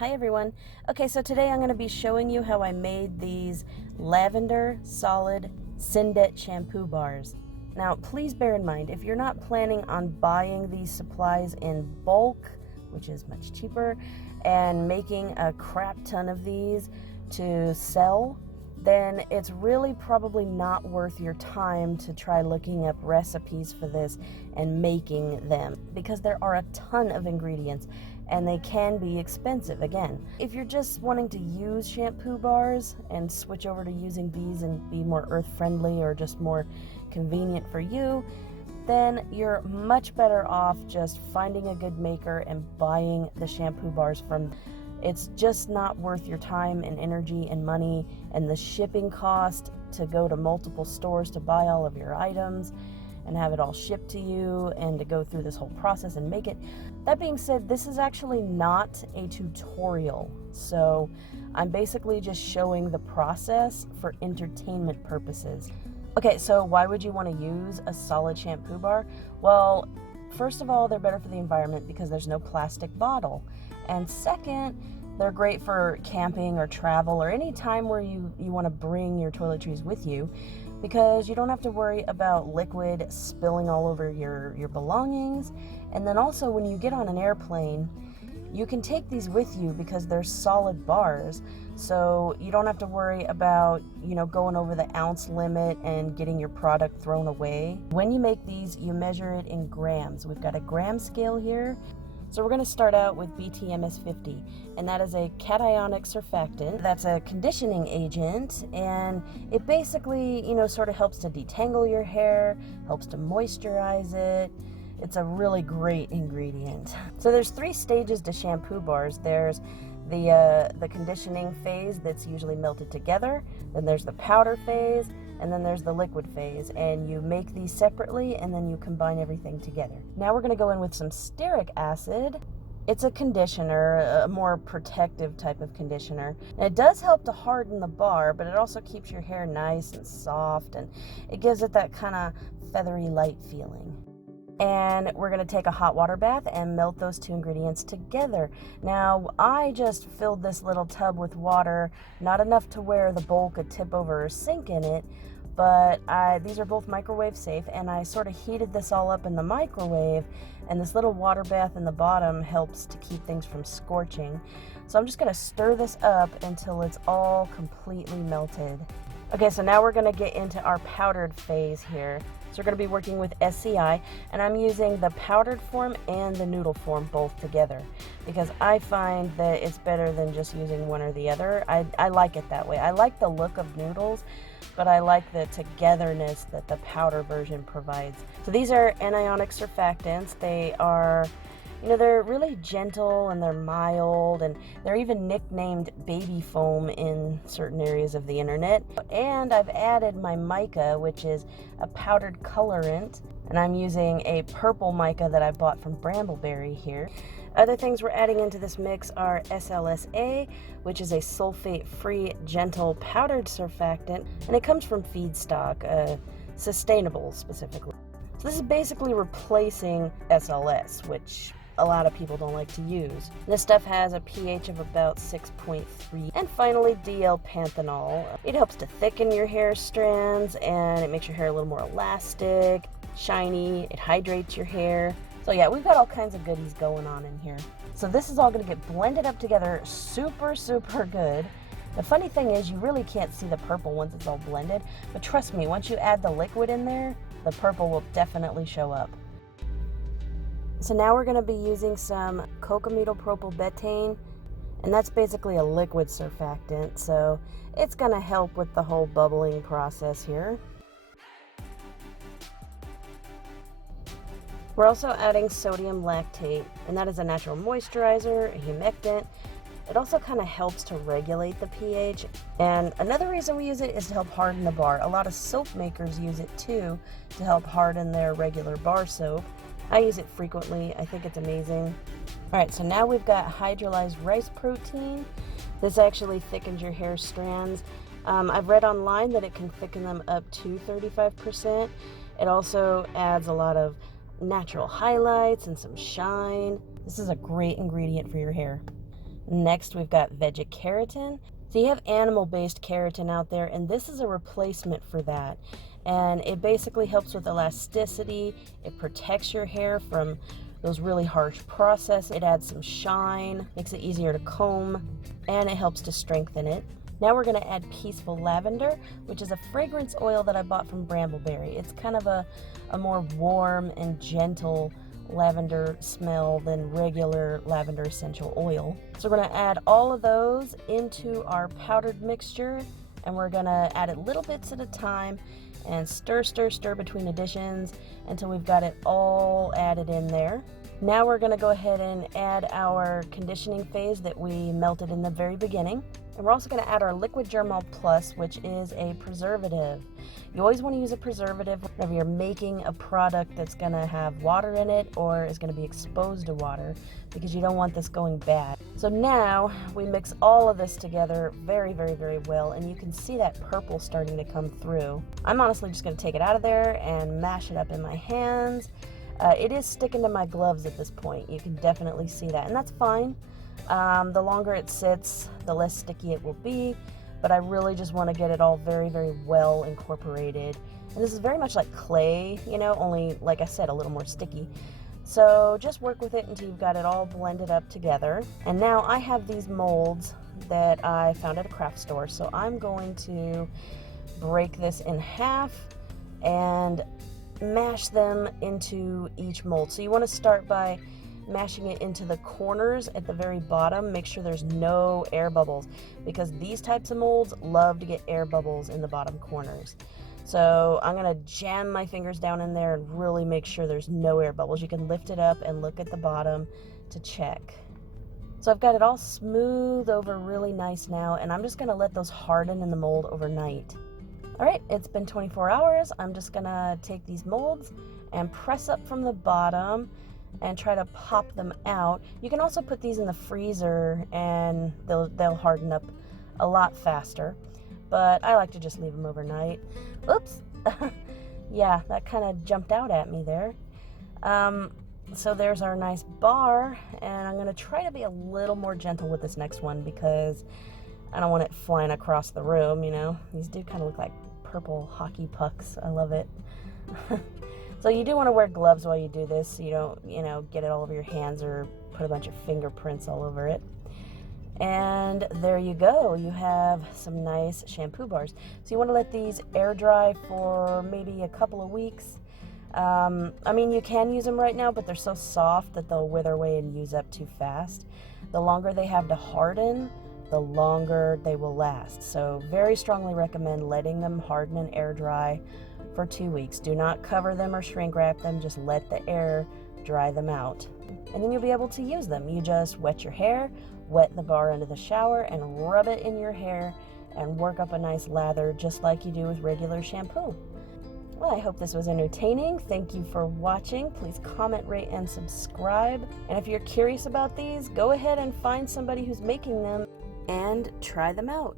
Hi everyone. Okay, so today I'm going to be showing you how I made these lavender solid Sindet shampoo bars. Now, please bear in mind, if you're not planning on buying these supplies in bulk, which is much cheaper, and making a crap ton of these to sell, then it's really probably not worth your time to try looking up recipes for this and making them, because there are a ton of ingredients and they can be expensive. Again, if you're just wanting to use shampoo bars and switch over to using these and be more earth friendly or just more convenient for you, then you're much better off just finding a good maker and buying the shampoo bars from. It's just not worth your time and energy and money and the shipping cost to go to multiple stores to buy all of your items and have it all shipped to you and to go through this whole process and make it. That being said, this is actually not a tutorial. So I'm basically just showing the process for entertainment purposes. Okay, so why would you want to use a solid shampoo bar? Well, first of all, they're better for the environment because there's no plastic bottle. And second, they're great for camping or travel or any time where you want to bring your toiletries with you, because you don't have to worry about liquid spilling all over your belongings. And then also when you get on an airplane, you can take these with you because they're solid bars, so you don't have to worry about, going over the ounce limit and getting your product thrown away. When you make these, you measure it in grams. We've got a gram scale here. So we're going to start out with BTMS 50, and that is a cationic surfactant. That's a conditioning agent, and it basically, sort of helps to detangle your hair, helps to moisturize it. It's a really great ingredient. So there's 3 stages to shampoo bars. There's the conditioning phase that's usually melted together, then there's the powder phase, and then there's the liquid phase, and you make these separately and then you combine everything together. Now we're going to go in with some stearic acid. It's a conditioner, a more protective type of conditioner. And it does help to harden the bar, but it also keeps your hair nice and soft, and it gives it that kind of feathery light feeling. And we're going to take a hot water bath and melt those 2 ingredients together. Now, I just filled this little tub with water, not enough to where the bowl could tip over or sink in it, but these are both microwave safe, and I sort of heated this all up in the microwave, and this little water bath in the bottom helps to keep things from scorching. So I'm just going to stir this up until it's all completely melted. Okay, so now we're going to get into our powdered phase here. So we're going to be working with SCI, and I'm using the powdered form and the noodle form both together because I find that it's better than just using one or the other. I like it that way. I like the look of noodles, but I like the togetherness that the powder version provides. So these are anionic surfactants. They are, they're really gentle and they're mild, and they're even nicknamed baby foam in certain areas of the internet. And I've added my mica, which is a powdered colorant, and I'm using a purple mica that I bought from Brambleberry here. Other things we're adding into this mix are SLSA, which is a sulfate-free, gentle powdered surfactant, and it comes from feedstock, sustainable specifically. So this is basically replacing SLS, which a lot of people don't like to use. This stuff has a pH of about 6.3. And finally, DL-panthenol. It helps to thicken your hair strands, and it makes your hair a little more elastic, shiny. It hydrates your hair. So yeah, we've got all kinds of goodies going on in here. So this is all going to get blended up together super, super good. The funny thing is you really can't see the purple once it's all blended, but trust me, once you add the liquid in there, the purple will definitely show up. So now we're going to be using some cocamidopropylbetaine, and that's basically a liquid surfactant, so it's going to help with the whole bubbling process here. We're also adding sodium lactate, and that is a natural moisturizer, a humectant. It also kind of helps to regulate the pH, and another reason we use it is to help harden the bar. A lot of soap makers use it too to help harden their regular bar soap. I use it frequently. I think it's amazing. Alright, so now we've got hydrolyzed rice protein. This actually thickens your hair strands. I've read online that it can thicken them up to 35%. It also adds a lot of natural highlights and some shine. This is a great ingredient for your hair. Next, we've got veggie-keratin. So you have animal-based keratin out there, and this is a replacement for that. And it basically helps with elasticity. It protects your hair from those really harsh processes. It adds some shine, makes it easier to comb, and it helps to strengthen it. Now we're going to add Peaceful Lavender, which is a fragrance oil that I bought from Brambleberry. It's kind of a more warm and gentle lavender smell than regular lavender essential oil. So we're going to add all of those into our powdered mixture, and we're going to add it little bits at a time and stir between additions until we've got it all added in there. Now we're going to go ahead and add our conditioning phase that we melted in the very beginning. And we're also going to add our Liquid Germall Plus, which is a preservative. You always want to use a preservative whenever you're making a product that's going to have water in it or is going to be exposed to water, because you don't want this going bad. So now we mix all of this together very well, and you can see that purple starting to come through. I'm honestly just going to take it out of there and mash it up in my hands. It is sticking to my gloves at this point. You can definitely see that, and that's fine. The longer it sits, the less sticky it will be, but I really just want to get it all very well incorporated. And this is very much like clay, you know, only, like I said, a little more sticky. So just work with it until you've got it all blended up together. And now I have these molds that I found at a craft store, so I'm going to break this in half and mash them into each mold. So you want to start by mashing it into the corners at the very bottom. Make sure there's no air bubbles, because these types of molds love to get air bubbles in the bottom corners. So I'm going to jam my fingers down in there and really make sure there's no air bubbles. You can lift it up and look at the bottom to check. So I've got it all smooth over really nice now, and I'm just going to let those harden in the mold overnight. Alright, it's been 24 hours. I'm just going to take these molds and press up from the bottom and try to pop them out. You can also put these in the freezer and they'll harden up a lot faster, but I like to just leave them overnight. Oops! Yeah, that kind of jumped out at me there. So there's our nice bar, and I'm going to try to be a little more gentle with this next one because I don't want it flying across the room, you know. These do kind of look like purple hockey pucks. I love it. So you do want to wear gloves while you do this so you don't, you know, get it all over your hands or put a bunch of fingerprints all over it. And there you go. You have some nice shampoo bars. So you want to let these air dry for maybe a couple of weeks. I mean, you can use them right now, but they're so soft that they'll wither away and use up too fast. The longer they have to harden, the longer they will last. So very strongly recommend letting them harden and air dry for 2 weeks. Do not cover them or shrink wrap them. Just let the air dry them out. And then you'll be able to use them. You just wet your hair, wet the bar under the shower, and rub it in your hair and work up a nice lather just like you do with regular shampoo. Well, I hope this was entertaining. Thank you for watching. Please comment, rate, and subscribe. And if you're curious about these, go ahead and find somebody who's making them and try them out.